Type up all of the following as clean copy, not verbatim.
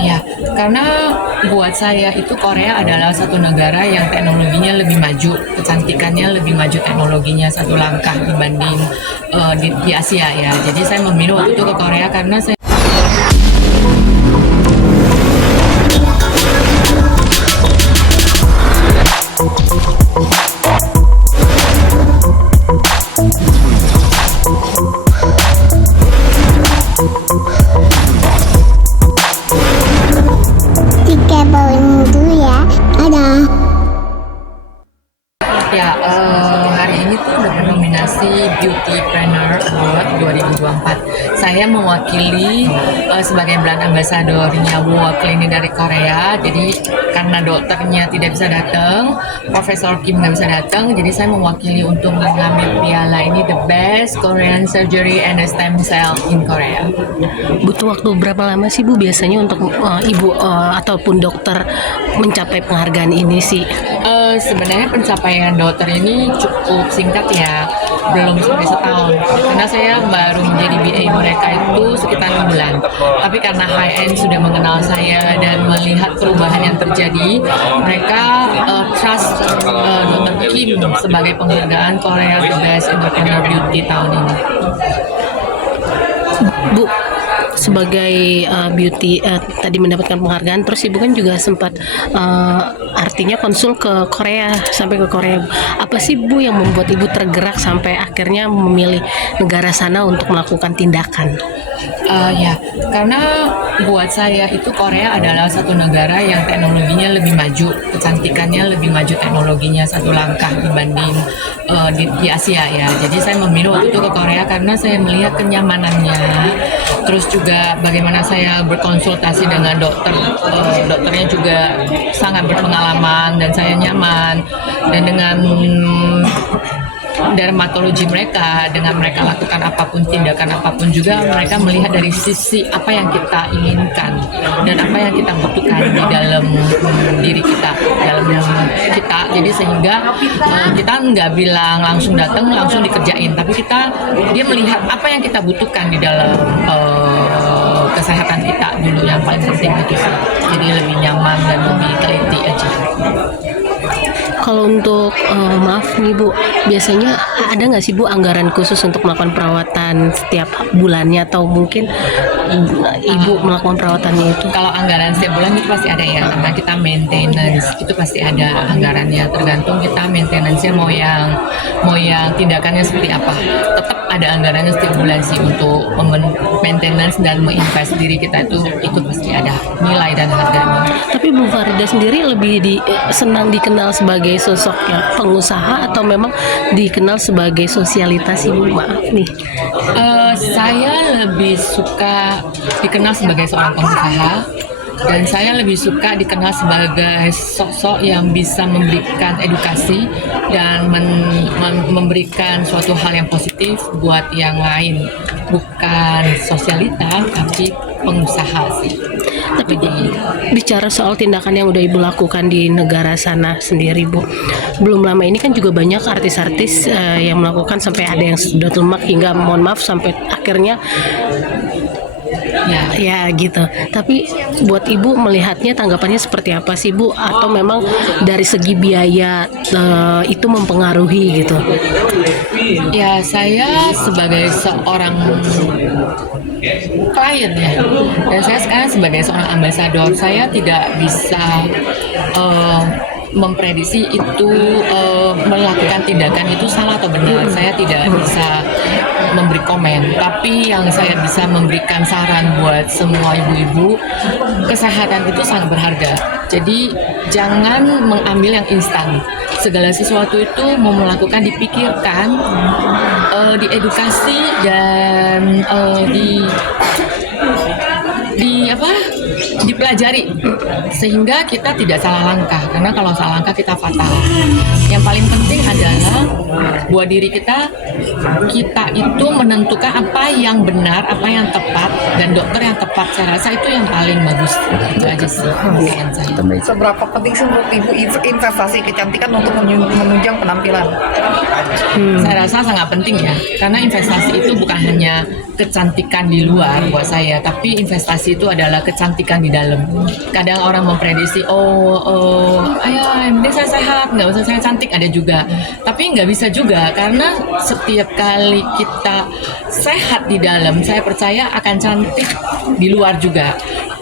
Ya, karena buat saya itu Korea adalah satu negara yang teknologinya lebih maju, kecantikannya lebih maju teknologinya satu langkah dibanding di Asia ya. Jadi saya memilih waktu itu ke Korea karena saya Tiga bawang dulu ya. Ada. ya hari ini tuh udah bernominasi Beautypreneur Award 2024. Saya mewakili sebagai brand ambassador-nya World Clinic dari Korea. Jadi karena dokternya tidak bisa datang, Profesor Kim nggak bisa datang, jadi saya mewakili untuk mengambil piala ini The Best Korean Surgery and Stem Cell in Korea. Butuh waktu berapa lama sih Bu biasanya untuk ibu ataupun dokter mencapai penghargaan ini sih? Sebenarnya pencapaian dokter ini cukup singkat ya, belum sampai setahun. Karena saya baru menjadi BA mereka itu sekitar 6 bulan. Tapi karena high end sudah mengenal saya dan melihat perubahan yang terjadi, mereka trust Dr. Kim sebagai penghargaan Korea The Best Entrepreneur Beauty tahun ini. Bu, sebagai beauty tadi mendapatkan penghargaan, terus ibu kan juga sempat artinya konsul ke Korea, sampai ke Korea. Apa sih Bu yang membuat ibu tergerak sampai akhirnya memilih negara sana untuk melakukan tindakan? Ya, karena buat saya itu Korea adalah satu negara yang teknologinya lebih maju, kecantikannya lebih maju teknologinya satu langkah dibanding di Asia ya. Jadi saya memilih waktu itu ke Korea karena saya melihat kenyamanannya, terus juga bagaimana saya berkonsultasi dengan dokter, dokternya juga sangat berpengalaman dan saya nyaman, dan dengan dermatologi mereka, dengan mereka lakukan apapun, tindakan apapun juga mereka melihat dari sisi apa yang kita inginkan dan apa yang kita butuhkan di dalam diri kita, dalam kita. Jadi sehingga kita nggak bilang langsung datang langsung dikerjain, tapi dia melihat apa yang kita butuhkan di dalam kesehatan kita dulu, yang paling penting itu sih. Jadi lebih nyaman dan lebih teliti aja. Kalau untuk maaf nih Bu, biasanya ada nggak sih Bu anggaran khusus untuk melakukan perawatan setiap bulannya, atau mungkin ibu melakukan perawatannya itu? Kalau anggaran setiap bulan itu pasti ada ya, karena kita maintenance itu pasti ada anggarannya. Tergantung kita maintenance-nya mau yang tindakannya seperti apa. Tetap ada anggarannya setiap bulan sih untuk maintenance dan menginvest diri kita, itu pasti ada nilai dan harganya. Tapi Bu Farida sendiri lebih senang dikenal sebagai sosok yang pengusaha atau memang dikenal sebagai sosialitas Ibu? Maaf nih. Saya lebih suka dikenal sebagai seorang pengusaha, dan saya lebih suka dikenal sebagai sosok yang bisa memberikan edukasi dan memberikan suatu hal yang positif buat yang lain, bukan sosialita tapi pengusaha sih. Tapi bicara soal tindakan yang udah Ibu lakukan di negara sana sendiri Bu, belum lama ini kan juga banyak artis-artis yang melakukan, sampai ada yang sedot lemak hingga mohon maaf sampai akhirnya ya gitu. Tapi buat Ibu melihatnya tanggapannya seperti apa sih Bu? Atau memang dari segi biaya itu mempengaruhi gitu? Ya, saya sebagai seorang klien ya, dan saya sekarang sebagai seorang ambasador, saya tidak bisa memprediksi itu melakukan tindakan itu salah atau benar. Saya tidak bisa memberi komen, tapi yang saya bisa memberikan saran buat semua ibu-ibu, kesehatan itu sangat berharga. Jadi jangan mengambil yang instan. Segala sesuatu itu mau melakukan dipikirkan, diedukasi, dan dipelajari sehingga kita tidak salah langkah, karena kalau salah langkah kita fatal. Yang paling penting adalah buat diri kita itu menentukan apa yang benar, apa yang tepat, dan dokter yang tepat. Saya rasa itu yang paling bagus. Itu aja sih. Seberapa penting sih menurut Ibu investasi kecantikan untuk menunjang penampilan? Saya rasa sangat penting ya, karena investasi itu bukan hanya kecantikan di luar buat saya, tapi investasi itu ada adalah kecantikan di dalam. Kadang orang memprediksi, yang penting saya sehat, nggak usah saya cantik, ada juga. Tapi nggak bisa juga, karena setiap kali kita sehat di dalam, saya percaya akan cantik di luar juga.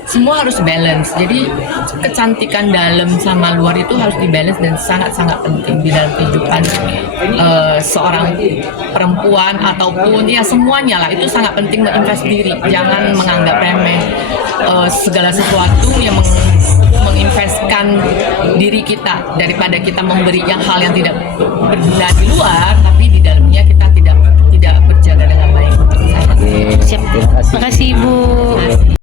Semua harus balance. Jadi kecantikan dalam sama luar itu harus dibalance dan sangat-sangat penting di dalam kehidupan seorang perempuan ataupun ya semuanya lah. Itu sangat penting menginvest diri. Jangan menganggap remeh segala sesuatu yang menginvestkan diri kita daripada kita memberi yang hal yang tidak berguna di luar, tapi di dalamnya kita tidak berjaga dengan baik. Siap. Terima kasih Ibu.